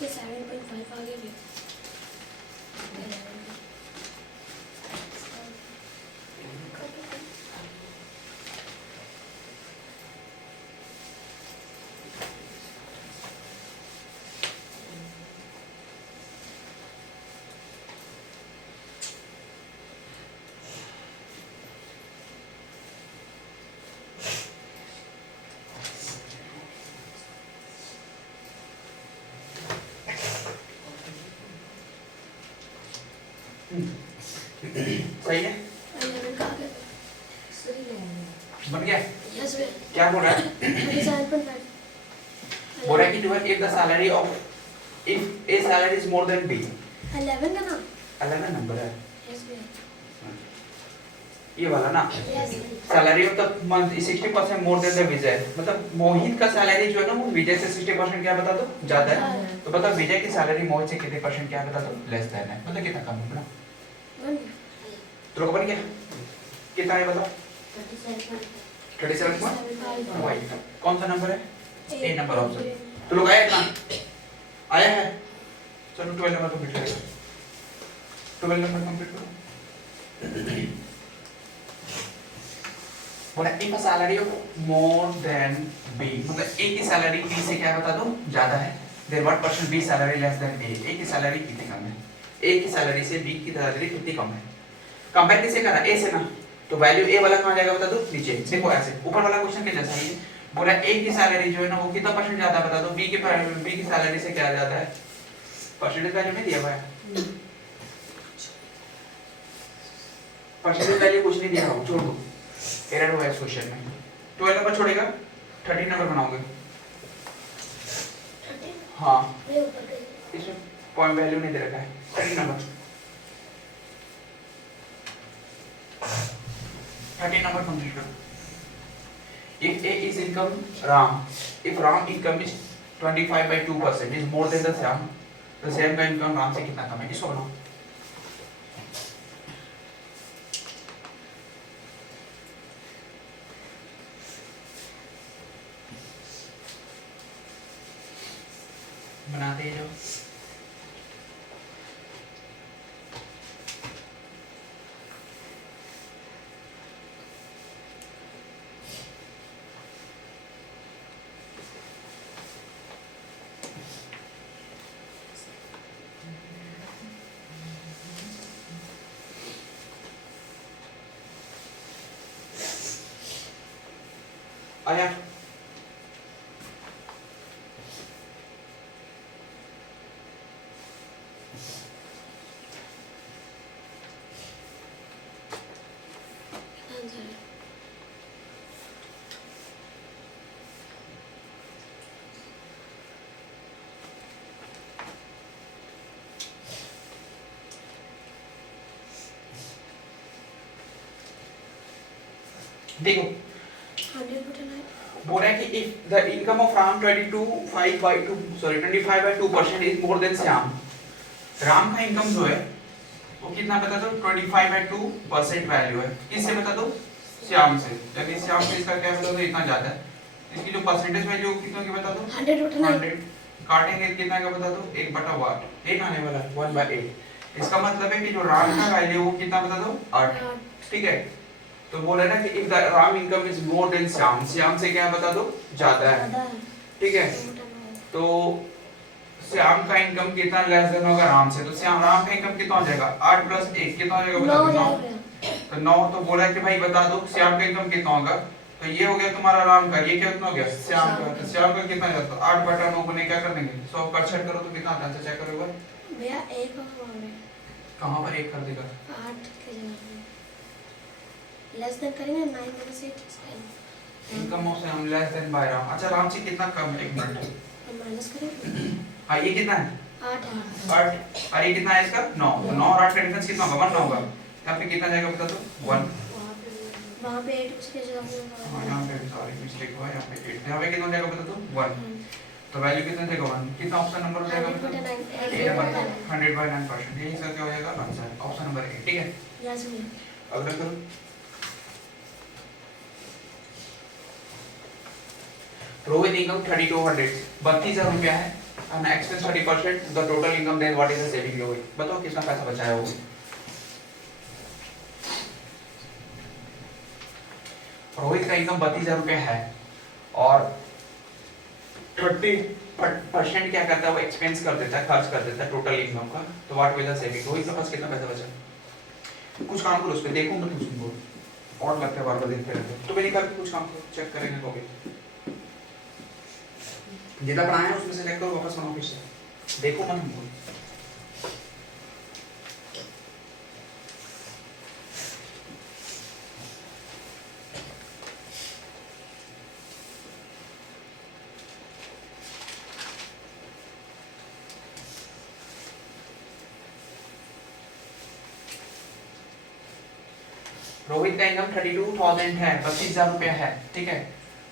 इसके 7.5 आ गए। सही है, 11 का आ गया। बन गया। यस भैया। क्या बोल रहा है? 7.5 बोल रहा है कि 12 if the salary of if a salary is more than b 11 का ना। 11 नंबर है यस भैया। ये वाला ना। Yes salary of the month 60% more than the Vijay, मतलब मोहित का सैलरी जो है ना वो विजय से 60% क्या बता दो ज्यादा है। तो बता विजय की सैलरी मोहित से कितने परसेंट क्या बता दो लेस देन है, मतलब कितना कम है ना। तो लोग बन गया कितना है बताओ? 37.5। कौन सा नंबर है? ए नंबर ऑप्शन। तो लोग आया इतना आया है। चलो 12 नंबर कंप्लीट करेगा। 12 नंबर कंप्लीट करो। बोला if a salary of more than b, मतलब a की सैलरी b से क्या बता दो ज्यादा है, then what percent b salary less than a, a की सैलरी कितनी कम है, a की सैलरी से b की सैलरी कितनी कम है। कंपेयर किससे करा? a से ना, तो वैल्यू a वाला कहां जाएगा बता दो नीचे। देखो ऐसे ऊपर वाला क्वेश्चन के जैसा ही है। बोला a की सैलरी जो है ना वो कितना परसेंट ज्यादा बता दो, b की सैलरी से क्या ज्यादा है, परसेंटेज वैल्यू में दिया हुआ है। परसेंटेज वैल्यू कुछ नहीं दिया होगा, छोड़ दो, एरर हुआ है इस क्वेश्चन में। 12 नंबर छोड़ेगा, 13 नंबर बनाओगे। हाँ इसमें पॉइंट वैल्यू नहीं दे रखा है। 13 नंबर 13 नंबर कंप्लीट करो। If A is income Ram, if Ram income is 25/2% is more than the Shyam, तो Shyam का income Ram से कितना कम है, इसको बनाओ। बनाते जाओ। आया देखो 100% बोल रहा है कि if the income of Ram 25/2% is more than Shyam, Ram का इनकम जो है वो कितना बता दो 25/2% वैल्यू है, किससे बता दो श्याम से, यानी श्याम से इसका क्या बता दो इतना ज्यादा है। इसकी जो परसेंटेज वैल्यू कितना की बता दो 100 काटेंगे कितना का बता दो 1/8 8 आने वाला है 1/8। इसका मतलब है कि जो राम का वैल्यू वो कितना बता दो 8, ठीक है। तो बोला ना कि if the Ram income is more than Shyam, Shyam से क्या बता दो ज्यादा है, ठीक है। तो श्याम का इनकम कितना लेस देन होगा राम से, तो श्याम राम का इनकम कितना हो जाएगा 8 + 1 कितना हो जाएगा बता दो 9। तो 9 तो बोला है कि भाई बता दो श्याम का इनकम कितना होगा, तो ये हो गया तुम्हारा राम का, ये कितना हो गया श्याम का। तो श्याम का कितना जाता है 8/9 को क्या कर देंगे 100 कर छट करो तो कितना आता है चेक करो एक बार। भैया 1 कहां पर 1 कर देगा 8 के जगह लेस देन करेंगे 9 में से income of Shyam less than by Ram. अच्छा राम से कितना कम है, एक मिनट माइनस करें। हां ये कितना है 8 8 और ये कितना है इसका 9, तो 9 और 8 का डिफरेंस कितना होगा 1 होगा। यहाँ पे कितना जाएगा बता दो 1। वहां पे 8 उसके जगह हां यहाँ पे सॉरी मिस्टेक हुआ, यहाँ पे 8 यहाँ पे कितना जाएगा बता दो 1। तो वैल्यू कितना जाएगा 1, कितना ऑप्शन नंबर हो जाएगा बता दो 100/9%। यही इसका क्या हो जाएगा आंसर ऑप्शन नंबर 8, ठीक है। यस भैया। अगला करो। रोहित इनकम 3200 32,000 रुपया है, and expense 30%, the total income, then what is the saving Rohit? बताओ कितना पैसा बचाया होगा? रोहित का इनकम 32,000 रुपये है और 30% क्या करता है, वो एक्सपेंस कर देता है, खर्च कर देता है टोटल इनकम का। तो what will the saving? Rohit के पास कितना पैसा बचा? कुछ काम करो उस पे, देखो मत उसको, और लगता है बार बार देखते रहते हो। तो मैंने कहा कुछ काम करो, चेक करेंगे कभी जितना पढ़ाया है उसमें से चेक करो, वापस बनाओ फिर से, देखो मत हमको। रोहित का इनकम 32,000 है, 32,000 रुपया है, ठीक है।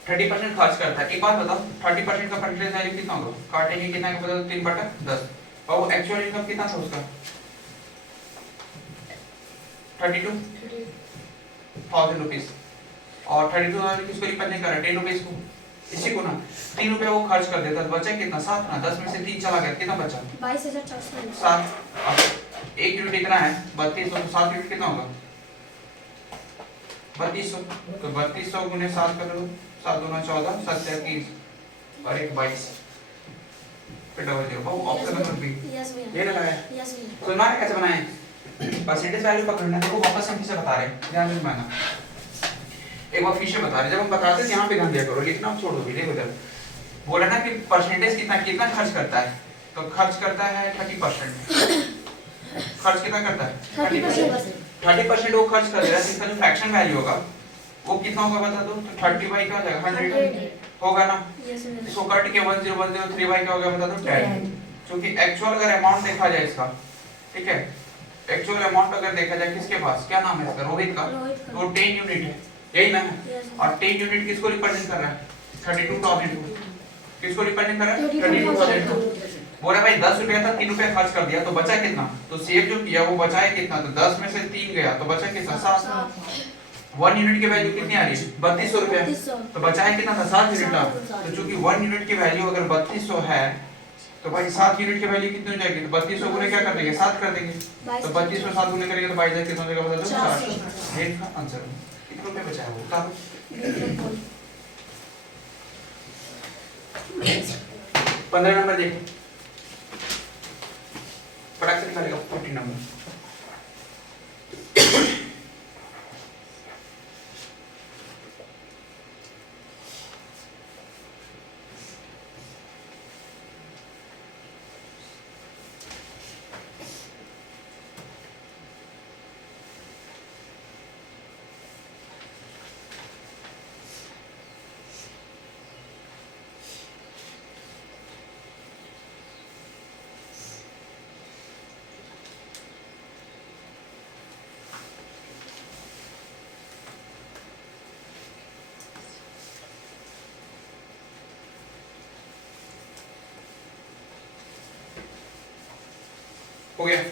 30% खर्च करता है। एक बात बताओ, 30% का परसेंटेज वैल्यू कितना होगा? काटेंगे कितना का, बताओ 3/10। और वो एक्चुअल इनकम कितना था उसका? 32,000 रुपीज। और 32,000 किसको रिप्रेजेंट कर रहा है? 10 रुपीज को, इसी को ना। 3 रुपया वो खर्च कर देता, बचा कितना? 7 ना। 10 में से 3 चला गया, कितना बचा? 22,400। 7। 1 यूनिट इतना है 3200, तो 7 यूनिट कितना होगा? 3200। तो 3200 गुने 7 कर लो, 7 दूना 14, 7 21 और 1 22, फिर डबल जीरो। वो ऑप्शन नंबर बी यस भैया, ये लगाया। यस भैया। तो ना कैसे बनाए? परसेंटेज वैल्यू पकड़ना, देखो वापस हम किसे बता रहे हैं, ध्यान से मानना। एक बार फिर से बता रहे, जब हम बताते हैं यहाँ पे ध्यान दिया करो, लिखना छोड़ दो। देखो इधर बोला ना कि परसेंटेज कितना कितना खर्च करता है, तो खर्च करता है 30%। खर्च कितना करता है? 30%। 30% वो खर्च कर रहा है, इसका जो फ्रैक्शन वैल्यू होगा वो कितना होगा बता दो? तो 30 बाई क्या हो जाएगा? 100 होगा ना। यस भैया। इसको कट के 1003 बाई क्या हो गया बता दो? 10। क्योंकि एक्चुअल अगर अमाउंट देखा जाए इसका, ठीक है, एक्चुअल अमाउंट अगर देखा जाए किसके पास, क्या नाम है इसका? रोहित का। तो 10 यूनिट है, यही ना है। और 10 यूनिट किसको रिप्रेजेंट कर रहा है? 32,000 को। किसको रिप्रेजेंट कर रहा है? 32,000 को। बोला भाई 10 रुपया था, 3 रुपया खर्च कर दिया, तो बचा कितना? तो सेव जो किया वो बचा है कितना? तो 10 में से 3 गया, तो बचा कितना? 7। 1 यूनिट की वैल्यू कितनी आ रही है? 3200 रुपया। तो बचा है कितना था? 7 यूनिट था। तो चूंकि 1 यूनिट की वैल्यू अगर 3200 है, तो भाई 7 यूनिट की वैल्यू कितनी हो जाएगी? तो 3200 गुने क्या कर देंगे? 7 कर देंगे। तो 3200 7 गुने करेंगे तो 22 कितना हो जाएगा बता दो? 4। ये इसका आंसर है। कितने रुपए बचा है वो बता दो। 15 नंबर देख, फटाक से निकालेगा 14 नंबर। हो गया।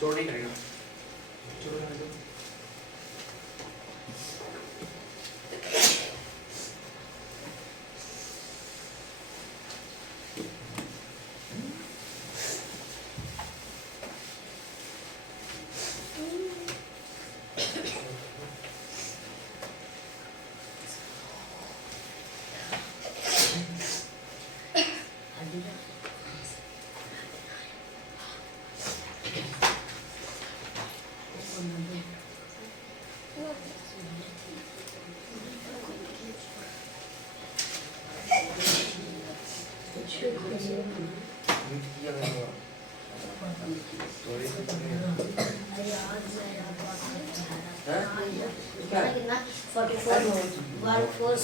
छोड़ नहीं करेगा, छोड़ रहने दो।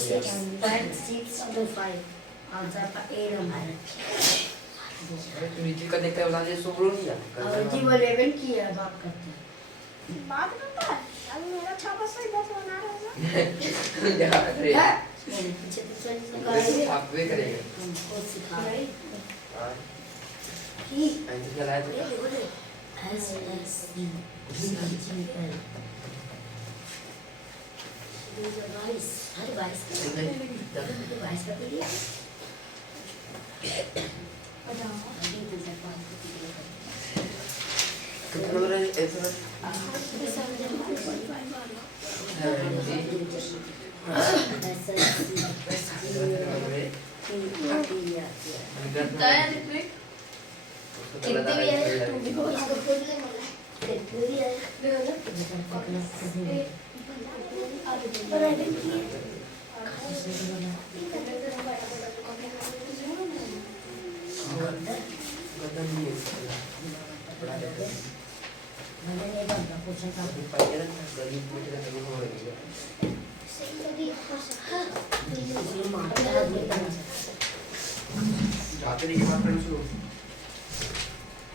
6.625 आंसर का ए नंबर है तू नीचे का देखता है बता दे सो बोलो नहीं और जी वो लेवल की है बात करते हैं बात करता है अब मेरा छापा सही बात बना रहा है क्या करे मेरे पीछे तो चल वैसे आप वे करेगा हमको सिखा रही हां कि ऐसे चलाए तो S S C G L बाईस हर बाईस बाईस का पीरियड कितना लग रहा है ऐसा कितने भी है तू भी बोल इसको खोल ले मला कितने भी है पर आई डिडंट बदल नहीं है बड़ा है मैंने नहीं बनता कुछ का पाइए ना गरीब में तेरा नहीं हो रही है सही लगी हां ये मारता है ये करना जाते नहीं के बाद करना शुरू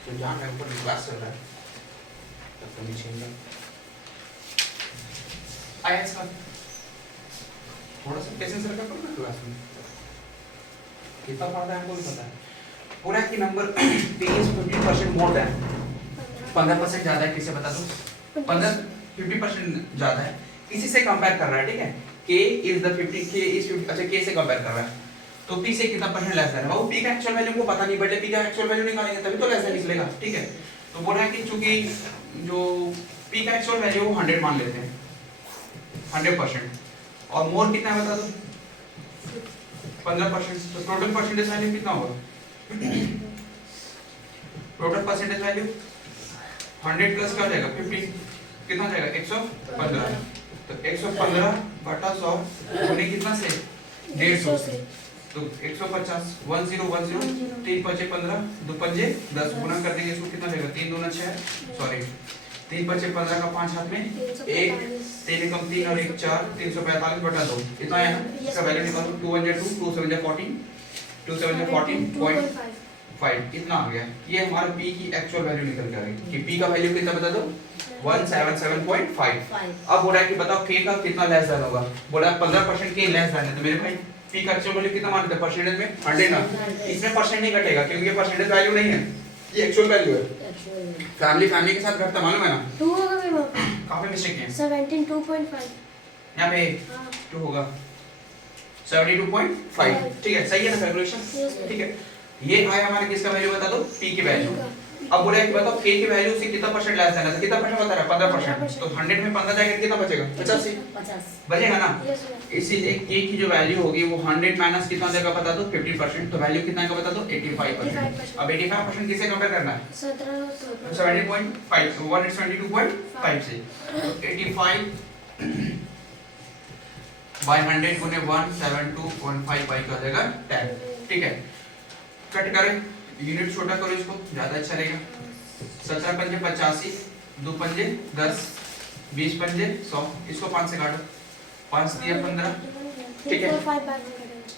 तो जहाँ मेरे ऊपर क्लास चल रहा है तब तो नीचे ही आया इसका थोड़ा सा पेशेंस रखा करो ना क्लास में कितना पढ़ता है हमको भी पता है पूरा की number p is 50% more than 15% ज्यादा है किससे बता दो 50% ज्यादा है इसी से कंपेयर कर रहा है ठीक है k is the 50 k is 50 अच्छा k से कंपेयर कर रहा है तो p से कितना परसेंट लेस देन है वो p का एक्चुअल वैल्यू को पता नहीं बट p का एक्चुअल वैल्यू निकालेंगे तभी तो लेस देन निकलेगा ठीक है तो बोल रहा है कि चूंकि जो p का एक्चुअल वैल्यू 100 मान लेते हैं 100% और मोर कितना है बता दो 15% तो टोटल परसेंटेज वैल्यू कितना होगा टोटल परसेंटेज वैल्यू 100 प्लस क्या हो जाएगा 50 कितना हो जाएगा 115 तो 115 बटा 100 गुने कितना से 150 से तो 150 1010 3 5 15 2 5 10 गुना कर देंगे इसको कितना जाएगा 3 दूना 6 सॉरी 3 5 15 का 5 हाथ में 1 3 कम 3 और 1 4 345 बटा 2 इतना है ना इसका वैल्यू निकालो 2 1 2 2 7 14 2 7 14.5 इतना आ गया ये हमारा p की एक्चुअल वैल्यू निकल के आ गई कि p का वैल्यू कितना बता दो 177.5 अब बोला है कि बताओ k का कितना लेस देन होगा बोला 15% k लेस देन है तो मेरे भाई p का एक्चुअल वैल्यू कितना मानते हैं परसेंटेज में 100 ना इसमें परसेंट नहीं घटेगा क्योंकि ये परसेंटेज वैल्यू नहीं है ये एक्चुअल वैल्यू है फैमिली के साथ घटता मालूम है ना 2 होगा मेरे पास कहां पे मिस्टेक है 17.2.5 यहां पे हां 2 होगा 72.5 ठीक है सही है ना कैलकुलेशन ठीक है ये आया हमारे किसका वैल्यू बता दो p की वैल्यू अब बोला है कि बताओ k की वैल्यू से कितना परसेंट लेस देना है कितना परसेंट बता रहा है 15% तो 100 में 15 जाएगा कितना बचेगा 85 बचेगा ना इसीलिए k की जो वैल्यू होगी वो 100 माइनस कितना देगा बता दो 50% तो वैल्यू कितना आएगा बता दो 85% अब 85% किससे कंपेयर करना है 70.5 172.5 से तो 85 by 100 गुने 172.5 पाई का देगा 10 ठीक है कट करें यूनिट छोटा करो इसको ज्यादा अच्छा रहेगा 17 पंजे 85 2 पंजे 10 20 पंजे 100 इसको 5 से काटो 5 दिया 15 ठीक है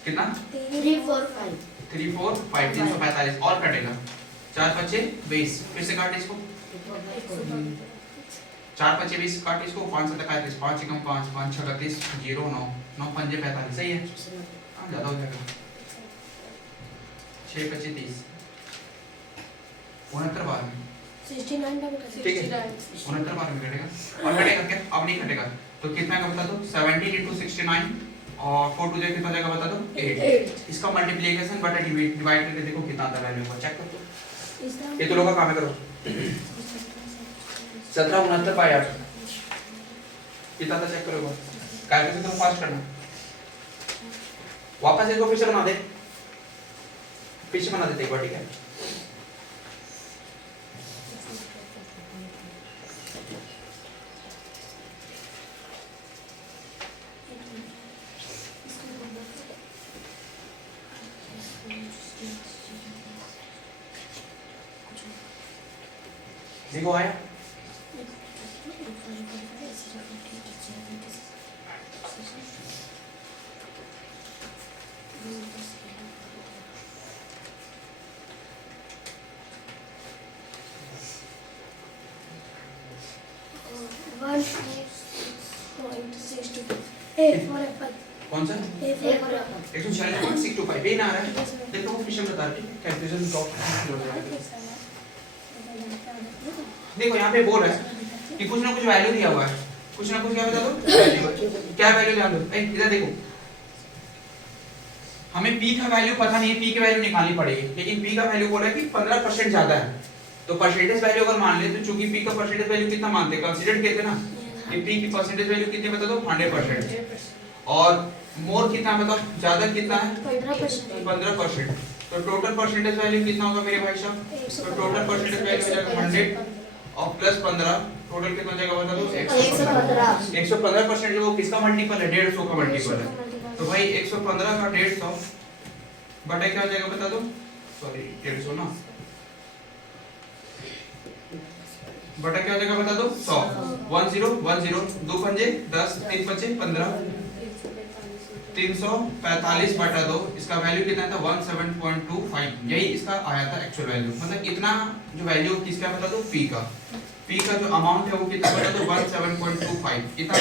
कितना 3 4 5 3 4 5 345 और कटेगा 4 पंजे 20 फिर से काट इसको 4 पंजे 20 काट इसको 5 से 35 5 कम 5 5 6 31 0 9 9 पंजे 45 सही है हां ज्यादा हो जाएगा 6 25 30 69 बार में 69 का भी ठीक है 69 बार में कटेगा और कटेगा क्या अब नहीं कटेगा तो कितना का बता दो 17 into 69 और 4 टू कितना जाएगा बता दो 8 इसका मल्टीप्लिकेशन बटा डिवाइड करके देखो कितना आता वैल्यू होगा चेक करो ये तो लोग का काम है करो 17 69 बाय 8 कितना था चेक करो कैलकुलेशन तो फास्ट करना वापस इसको फिर से बना दे फिर से बना देते एक बार ठीक है देखो आया 146.625 ये ना आ रहा है, देखो वो फिशन बता रही है कैलकुलेशन डॉट हो जाएगा। देखो यहाँ पे बोल रहा है कि कुछ ना कुछ वैल्यू दिया हुआ है, कुछ ना कुछ क्या बता दो वैल्यू, क्या वैल्यू ध्यान दो, इधर देखो हमें p का वैल्यू पता नहीं है, p की वैल्यू निकालनी पड़ेगी, लेकिन p का वैल्यू बोल रहा है कि 15% ज्यादा है, तो परसेंटेज वैल्यू अगर मान ले तो चूंकि p का परसेंटेज वैल्यू कितना मानते हैं, कंसीडर कहते हैं ना कि p की परसेंटेज वैल्यू कितनी बता दो 100%, और मोर कितना बताओ, ज्यादा कितना है 15%, तो टोटल परसेंटेज वैल्यू कितना होगा मेरे भाई साहब, तो टोटल परसेंटेज वैल्यू हो जाएगा 100 और प्लस 15, टोटल कितना हो जाएगा बता दो 115%, जो किसका मल्टीपल है 150 का मल्टीपल है, तो भाई 115 का 150 बटा क्या हो जाएगा बता दो, सॉरी 150 ना, बटा क्या हो जाएगा बता दो 100, 1010 दो पंजे 10 तीन पंजे 15, 345 बटा 2, इसका वैल्यू कितना था 17.25, यही इसका आया था एक्चुअल वैल्यू, मतलब इतना जो वैल्यू किसका बता दो p का जो अमाउंट है वो कितना बता दो 17.25, इतना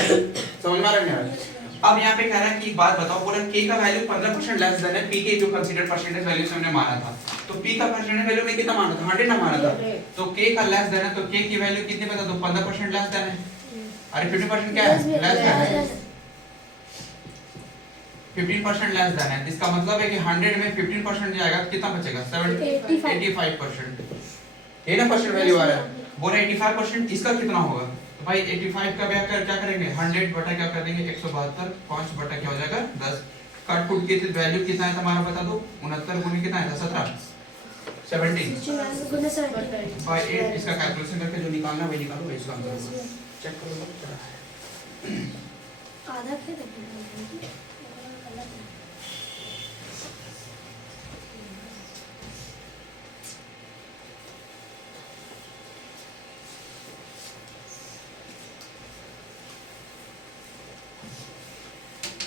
समझ में आ रहा है। अब यहाँ पे कह रहा है कि एक बात बताओ, बोला k का वैल्यू 15% लेस देन है p के जो कंसीडर परसेंटेज वैल्यू से हमने माना था, तो p का परसेंटेज वैल्यू में कितना माना था 100 ना माना था, तो k का लेस देन है, तो k की वैल्यू कितनी बता दो 15% लेस देन है, अरे 50% क्या है लेस देन है, 15% लेस देन है, इसका मतलब है कि 100 में 15% जाएगा तो कितना बचेगा 85%, ये ना परसेंट वैल्यू आ रहा है, बोला 85%, इसका कितना होगा, तो भाई 85 का क्या करेंगे 100 बटा क्या कर देंगे 172, 5 बटा क्या हो जाएगा 10, कट पुट की वैल्यू कितना है तुम्हारा बता दो 69 गुने कितना है 17 17 बाय 8, इसका कैलकुलेशन करके जो निकालना वही निकालो, इसका आंसर चेक करो क्या है, आधा क्या देखना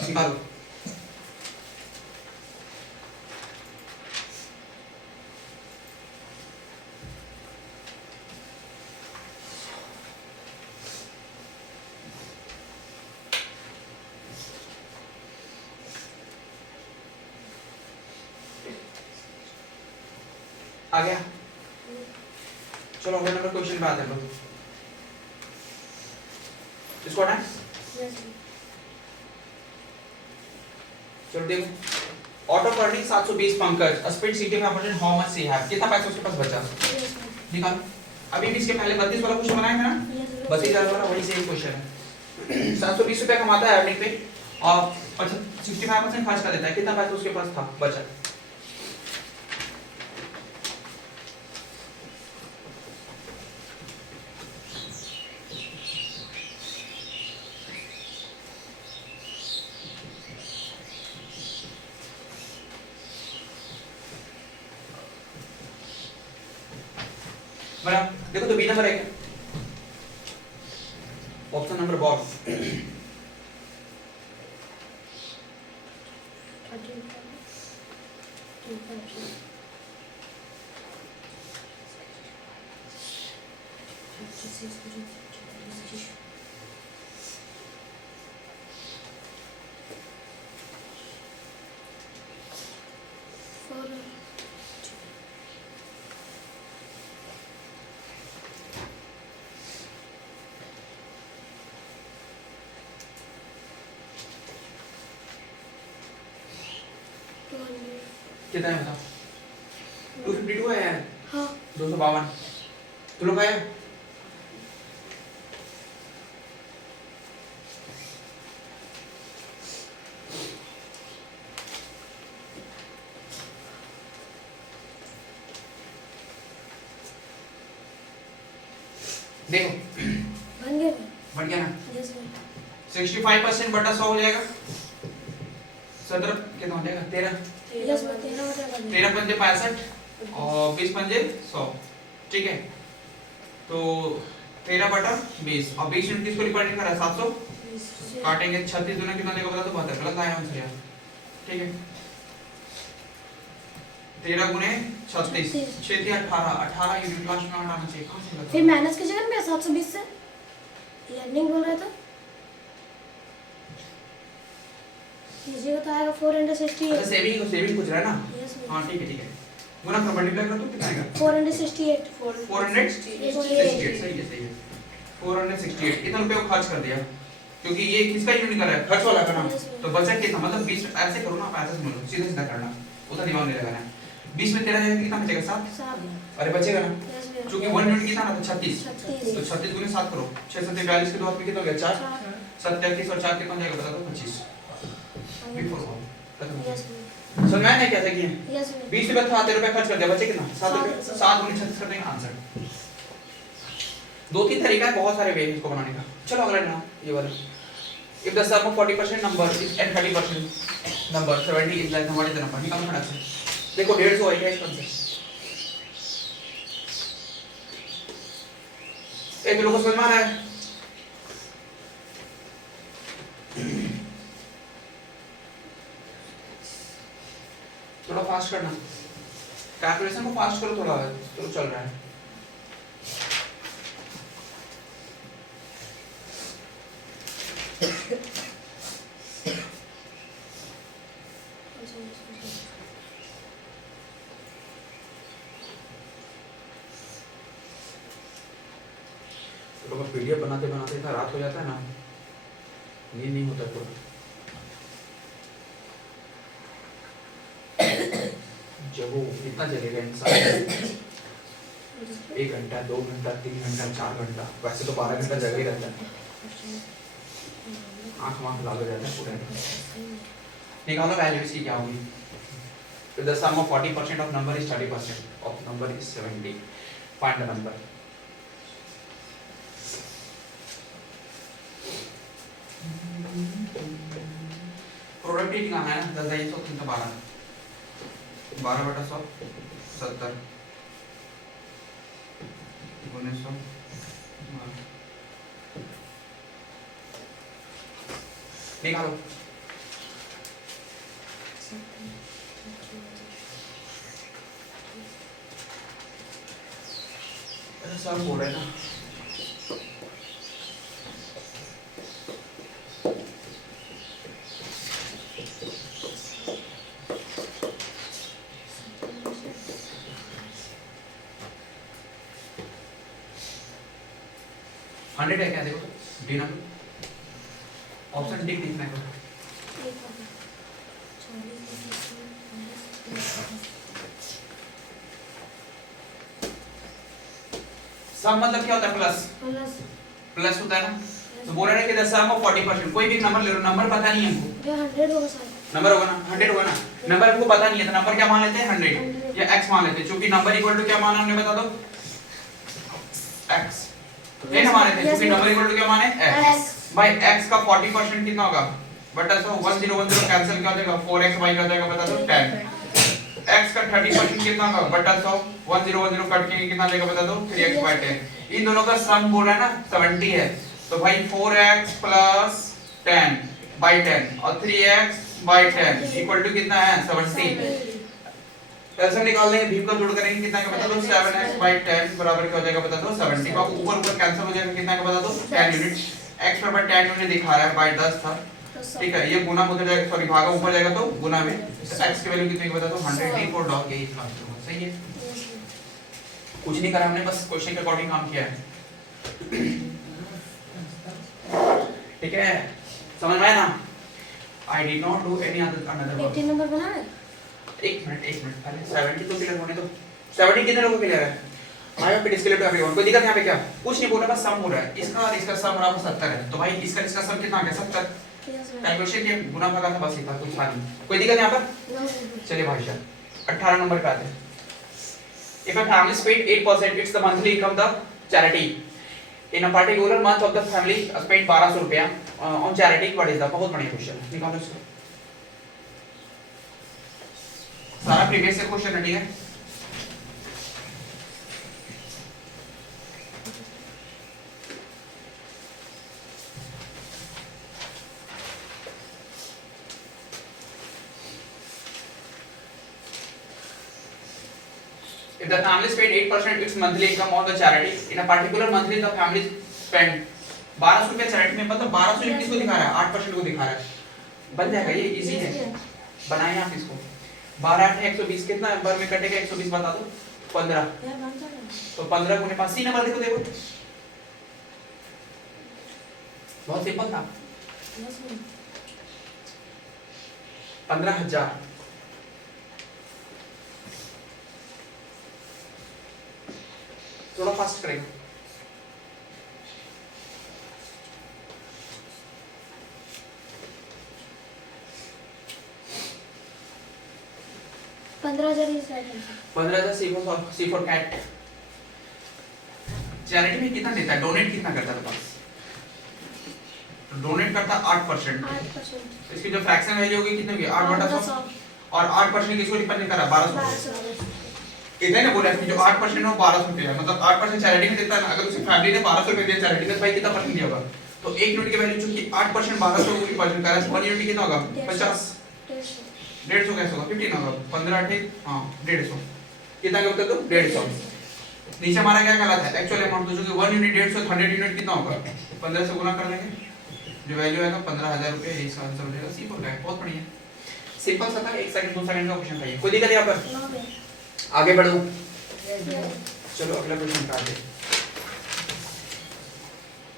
निकालो, आ गया, चलो अगले नंबर क्वेश्चन पे आते हैं लोग, इसको हटाएं, चलो देखो auto Corning 720 Pankaj speed city में अपॉर्चुनिटी हाउ मच सी है, कितना पैसा उसके पास बचा निकालो, अभी भी इसके पहले 32 वाला क्वेश्चन बनाया था ना, 32 वाला वही सेम क्वेश्चन है, 720 रुपए कमाता है अर्निंग पे और 65% खर्च कर देता है, कितना पैसा उसके पास था बचा, बड़ा देखो तो बी नंबर है क्या, ऑप्शन नंबर बॉल, कितना है बताओ 252 है यार, हाँ 252 तो लोग आया देखो बन गया ना, 65% बटा 100 हो जाएगा 17 कितना हो जाएगा 13 13 पंजे 65 और 20 पंजे 100, ठीक है, तो 13 बटा 20 और 20 यूनिट किसको रिप्रेजेंट कर रहा है 700, काटेंगे 36 दूना कितना देगा बता दो 72, गलत आया आंसर यार, ठीक है 13 गुने 36 6 थी 18 यूनिट लास्ट में आना चाहिए, कहां से फिर माइनस की जगह में 720 से लर्निंग बोल रहा था, कीजिएगा तो आएगा 468। अच्छा सेविंग पूछ रहा है ना? Yes ma'am. हाँ ठीक है। गुना कर मल्टीप्लाई कर तो कितना आएगा? 468 468 सही है 468 इतना रुपए को खर्च कर दिया क्योंकि ये किसका यूनिट कर रहा है खर्च वाला का ना तो बचत कितना मतलब 20 ऐसे करो ना आप ऐसे समझो सीधा सीधा करना उतना दिमाग नहीं लगाना 20 में 13 जाएगा कितना बचेगा 7 7 अरे बचेगा ना यस मैम। क्योंकि 1 यूनिट कितना था 36 36 तो 36 गुने 7 करो 6 7 42 के दो हाथ में कितना हो गया 4 37 और 4 कितना जाएगा बता दो 25 बिफोर यस मैम। समझ में आया कैसे किए यस मैम। 20 रुपए था 13 रुपए खर्च कर दिया बचे कितना 7 रुपए 7 गुने 36 कर देंगे आंसर दो तीन तरीका है बहुत सारे वे हैं इसको बनाने का चलो अगला ना ये वाला if the sum of 40% number is and 30% number 70 is less than what is the number निकालो फटाक से देखो 150 आएगा इस से एक लोगों को समझ में आ रहा है थोड़ा फास्ट करना कैलकुलेशन को फास्ट करो थोड़ा तो चल रहा है लोग पीडीएफ बनाते बनाते इतना रात हो जाता है ना नींद नहीं होता पूरा जब वो कितना जगेगा इंसान 1 घंटा 2 घंटा 3 घंटा 4 घंटा वैसे तो 12 घंटा जगह ही रहता है आंख लाल हो जाता है पूरा निकालो वैल्यू इसकी क्या होगी तो the sum of 40% of number is 30% of number is 70 find the number productivity कहाँ है 10 100 3 12 12/100 70 गुने 100 निकालो सब हो रहा है ना हंड्रेड है क्या देखो डी नंबर ऑप्शन डी दिखना है सम मतलब क्या होता है प्लस होता है ना तो बोल रहे हैं कि द सम ऑफ 40% कोई भी नंबर ले लो नंबर पता नहीं है हमको जो 100 होगा सर नंबर होगा ना 100 होगा ना नंबर हमको पता नहीं है तो नंबर क्या मान लेते हैं 100 या x मान लेते हैं क्योंकि नंबर इक्वल टू क्या माना हमने बता दो x ये ना माने थे क्योंकि नंबर इक्वल टू क्या माने x भाई x का 40% कितना होगा बटा 1010 कैंसिल कर देगा 4x y कर देगा बता दो 10 x का 30% कितना होगा बटा 1010 कट के कितना देगा बता दो 3x by 10 इन दोनों का सम बोल रहा है ना 70 है तो भाई 4x plus 10 by 10 और 3x by 10 इक्वल टू कितना है 70 एलसीएम निकाल देंगे भीम का जोड़ करेंगे कितना का बता दो 7x by 10 बराबर क्या हो जाएगा बता दो 70 का ऊपर ऊपर कैंसिल हो जाएगा कितना का बता दो 10 यूनिट x पर 10 यूनिट दिखा रहा है बाय 10 था ठीक है ये गुना उधर जाएगा सॉरी भागा ऊपर जाएगा तो गुना में तो x की वैल्यू कितनी बता दो 100 4 डॉग यही इसका आंसर होगा सही है कुछ नहीं करा हमने बस क्वेश्चन के अकॉर्डिंग काम किया है ठीक है समझ में आया ना I did not do any another work 18 number बना है एक मिनट पहले 70 तो क्लियर होने दो 70 कितने लोगों को क्लियर है I hope it is clear to everyone कोई दिक्कत यहां पे क्या कुछ नहीं बोल रहा बस सम हो रहा है इसका और इसका सम बराबर 70 है तो भाई इसका सम कितना आ गया 70 कैलकुलेशन के गुना भागा था बस इतना कुछ था नहीं कोई दिक्कत यहां पर चलिए भाई साहब 18 नंबर पे आते हैं if a family spent 8% it's the monthly income the charity in a particular month of the family spent 1200 रुपया on charity what is the बहुत बढ़िया क्वेश्चन है निकालो इसको सारा प्रीवियस से क्वेश्चन है ठीक है If the family spent 8% its monthly income on the charity in a particular monthly the family spent 1200 रुपया चैरिटी में मतलब 1200 यूनिट किसको दिखा रहा है 8% को दिखा रहा है बन जाएगा, ये इजी है, बनाइए आप इसको। 12 8 है 120, कितना नंबर में कटेगा 120 बता दो? 15। तो 15 गुने 5, सी नंबर देखो देखो, बहुत सिंपल था। 15,000। थोड़ा फास्ट करेगा। C for cat। चैरिटी में कितना देता है, डोनेट कितना करता है बताओ? डोनेट करता 8%। इसकी जो फ्रैक्शन वैल्यू होगी कितनी होगी? 8/100। और 8% किसको डिपेंड कर रहा है? 1200। इतने ना बोला कि जो 8% है वो 1200 रुपया है, मतलब 8% चैरिटी में देता है ना। अगर उसी फैमिली ने 1200 रुपये दिया चैरिटी में, भाई कितना परसेंट दिया होगा? तो 1 यूनिट की वैल्यू चूंकि 8% 1200 रुपये परसेंट कर रहा है, 1 यूनिट कितना होगा? 50। 150 कैसे होगा? 15 होगा। 15 ठीक, हाँ 150। कितना क्या होता है? तो 150। नीचे हमारा क्या गलत है? Actual amount. तो चूंकि 1 यूनिट 150, 100 यूनिट कितना होगा? 15 से गुना कर लेंगे, जो वैल्यू आएगा 15,000 रुपये, यही इसका आंसर हो जाएगा। सी फॉर कैट। बहुत बढ़िया, सिंपल सा था। 1 सेकंड 2 सेकंड का क्वेश्चन था ये। कोई दिक्कत यहाँ पर? आगे बढ़ो, चलो अगला क्वेश्चन काट दे।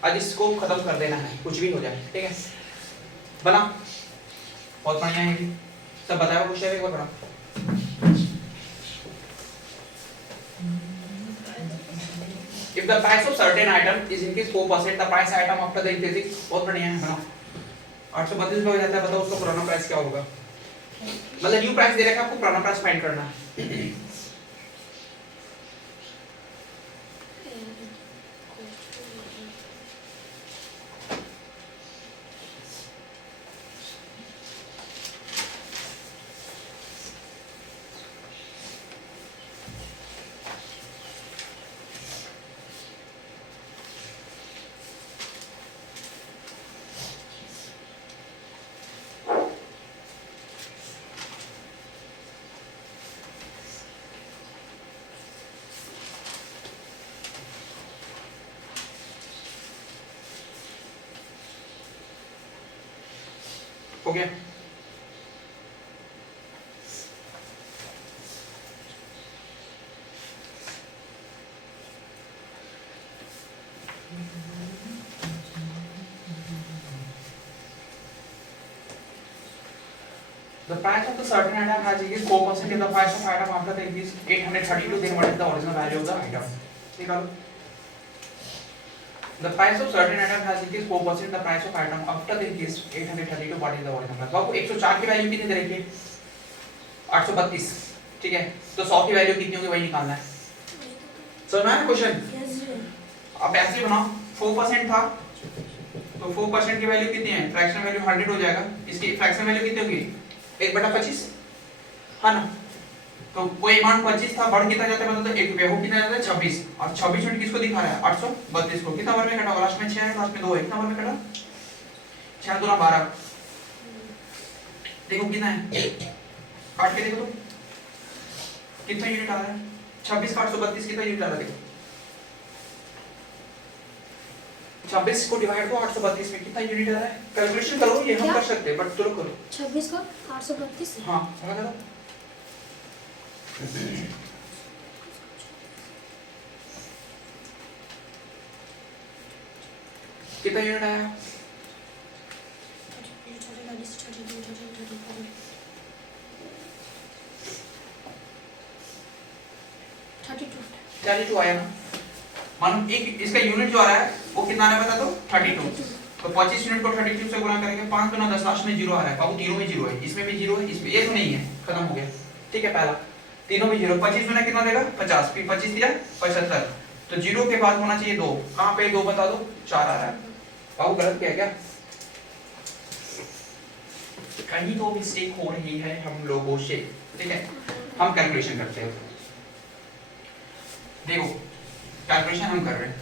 आज इसको खत्म कर देना है, कुछ भी हो जाए, ठीक है? बना, बहुत बढ़िया है। सब बताया क्वेश्चन एक बार बना। If the price of certain item is increased 4%, the price item after the increase, बहुत बढ़िया है, बनाओ। 832 हो जाता है, बताओ उसका पुराना प्राइस क्या होगा? मतलब न्यू प्राइस दे रखा है, आपको पुराना प्राइस फाइंड करना है। हो गया? The price of the certain item has increased 4% in the price of item after the increase 832, then what is the original value of the item? निकालो। The price of certain item has increased 4% in the price of item after the increase 832, what is the original price? बाबू 104 की value कितनी दे रखी है? 832, ठीक है? तो 100 की value कितनी होगी वही निकालना है। समझ में आया क्वेश्चन? अब ऐसे ही बनाओ, 4% था, तो 4% की वैल्यू कितनी है? फ्रैक्शन वैल्यू 100 हो जाएगा। इसकी फ्रैक्शन वैल्यू कितनी होगी? 1/25, है ना? तो कोई अमाउंट 25 था, बढ़ कितना जाता है मतलब 1 रुपया, वो कितना जाता है 26। और 26 यूनिट किसको दिखा रहा है? 832 को। कितना बार में कटा? लास्ट में 6 है, लास्ट में 2 है, कितना बार में कटा? 6 दूना 12। देखो कितना है, काट के देखो तो कितना यूनिट आ रहा है? 26 का 832 कितना यूनिट आ रहा है? देखो 26 को डिवाइड करो 832 में, कितना यूनिट आ रहा है? कैलकुलेशन करो, ये हम कर सकते हैं बट चलो करो। 26 को 832, हां लगा दो। कितना यूनिट आया? 32 आया ना? मानो एक इसका यूनिट जो आ रहा है वो कितना आ रहा है बता दो? 32। तो 25 यूनिट को 32 से गुणा करेंगे, 5 गुना 10, लास्ट में 0 आ रहा है। बाबू तीनों में 0 है, इसमें भी 0 है, इसमें ये तो नहीं है, खत्म हो गया, ठीक है? पहला तीनों में 0, 25 गुना कितना देगा? 50, फिर 25 दिया 75, तो 0 के बाद होना चाहिए 2। कहां पे 2 बता दो? 4 आ रहा है। बाबू गलत किया क्या? कहीं तो मिस्टेक हो रही है हम लोगों से, ठीक है? हम कैलकुलेशन करते हैं, देखो कैलकुलेशन हम कर रहे हैं।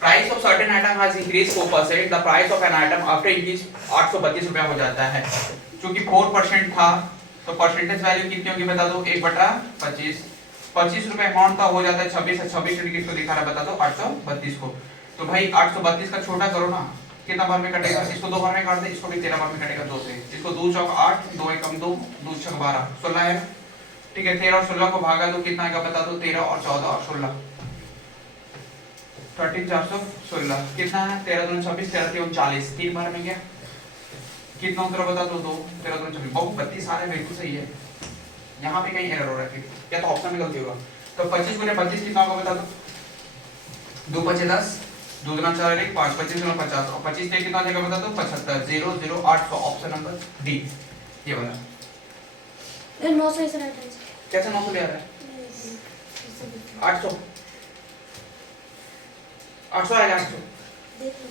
Price of certain item has increase 4%, the price of an item after increase 832 रुपया हो जाता है। क्योंकि 4% था तो परसेंटेज वैल्यू कितनी होगी बता दो? 1/25। 25 रुपए अमाउंट का हो जाता है 26, 26 किसको दिखा रहा है बता दो? 832 को। तो भाई 832 का छोटा करो ना, कितना बार में कटेगा? इसको 2 बार में काट दे, इसको भी 13 बार में कटेगा 2 से। इसको 2 चौक 8, 2 एकम 2, 2 छक 12, 16 है। ठीक है, 13 और 16 को भागा तो कितना आएगा बता दो? 13 और 14 और 16, 13416 कितना है? 13 दूनी 26, 13 तीन 40, 3 बार में गया। कितना उत्तर बता दो? 2, 13 दूनी 26, बहुत 32 आ रहा है, बिल्कुल सही है। यहाँ पे कहीं एरर हो रहा है, क्या तो ऑप्शन में गलती होगा। तो 25 गुने 25 कितना होगा बता दो? 2 5 10, 2 दूना 4 1 5, 25 गुना 50 और 25 से कितना देगा बता दो? 75, 0 0 800, ऑप्शन नंबर डी ये वाला। 900 इस राइट आंसर। कैसे 900 ले आ रहा है? 800 800 आएगा 800। देख लो।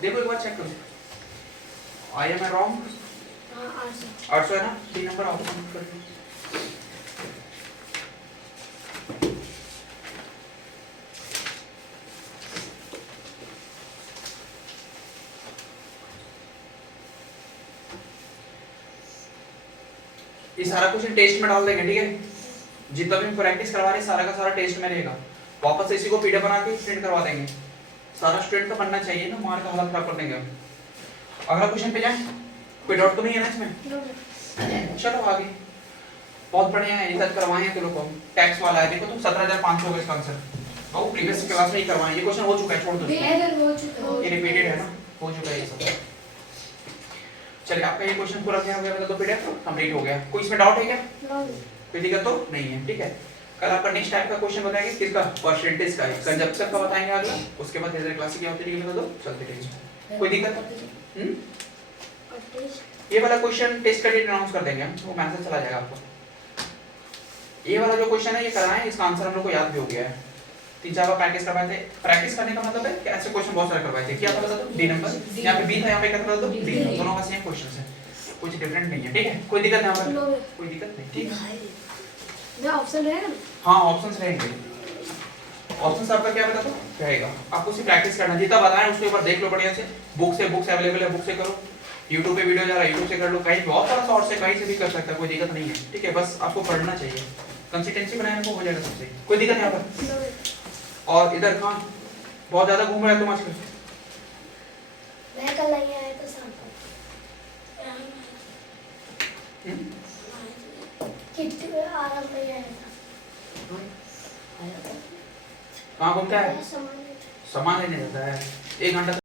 देखो एक बार चेक करो, आई एम आई रॉन्ग? हाँ 800। 800 है ना? 3 नंबर ऑप्शन कर लो। ये सारा क्वेश्चन टेस्ट में डाल देंगे, ठीक है? जितना भी प्रैक्टिस करवा रहे हैं सारा का सारा टेस्ट में रहेगा। वापस से इसी को पीडीएफ बना के प्रिंट करवा देंगे। सारा स्टूडेंट का बनना चाहिए ना, मार्क का हालत खराब कर देंगे हम। अगला क्वेश्चन पे जाएं? कोई डाउट तो नहीं है ना इसमें? चलो आगे। बहुत बढ़िया है, रिसर्च करवाए हैं तो लोग को। टैक्स वाला है, देखो तुम 17500 होगा इसका आंसर। वो प्रीवियस क्लास में ही करवाए, ये क्वेश्चन हो चुका है, छोड़ दो। हो चुका है। ये रिपीटेड है ना, हो चुका है ये सब। चलिए आपका ये क्वेश्चन पूरा क्या हो गया बता दो? पीडीएफ कंप्लीट हो गया। कोई इसमें डाउट है क्या? कोई दिक्कत तो नहीं है, ठीक है? कल आपका नेक्स्ट टाइप का क्वेश्चन बताएंगे किसका? परसेंटेज का है। कंजप्शन का बताएंगे अगला, उसके बाद इधर क्लास क्या होती है बता दो, चलते रहेंगे। कोई दिक्कत? ये वाला क्वेश्चन टेस्ट का डेट अनाउंस कर देंगे हम, वो मैसेज चला जाएगा आपको। ये वाला जो क्वेश्चन है ये कराएं, इसका आंसर हम लोग को याद भी हो गया है। 3-4 बार प्रैक्टिस करवाए थे। प्रैक्टिस करने का मतलब है कि ऐसे क्वेश्चन बहुत सारे करवाए थे। क्या था बता दो? डी नंबर, यहाँ पे बी था, यहाँ पे क्या था बता दो? डी। दोनों का सेम क्वेश्चन है, कुछ डिफरेंट नहीं है, ठीक है? कोई दिक्कत यहाँ पर? कोई दिक्कत नहीं, ठीक है? मैं ऑप्शन रहेगा ना? हाँ ऑप्शंस रहेंगे। ऑप्शंस आपका क्या बता दो? रहेगा। आपको सिर्फ प्रैक्टिस करना, जितना बताएं उसके ऊपर देख लो बढ़िया से। बुक्स अवेलेबल है, बुक से करो। YouTube पे वीडियो जा रहा है, YouTube से कर लो। कहीं बहुत सारा शॉर्ट से कहीं से भी कर सकता है, कोई दिक्कत नहीं है, ठीक है? बस आपको पढ़ना चाहिए, कंसिस्टेंसी बनाने को हो जाएगा सबसे। कोई दिक्कत यहाँ पर? और इधर कहाँ बहुत ज्यादा घूम रहा है तुम आजकल? मैं कल नहीं आया था शाम को। कितने में आराम नहीं आया था। कहाँ घूमता है? सामान सामान लेने जाता है। 1 घंटा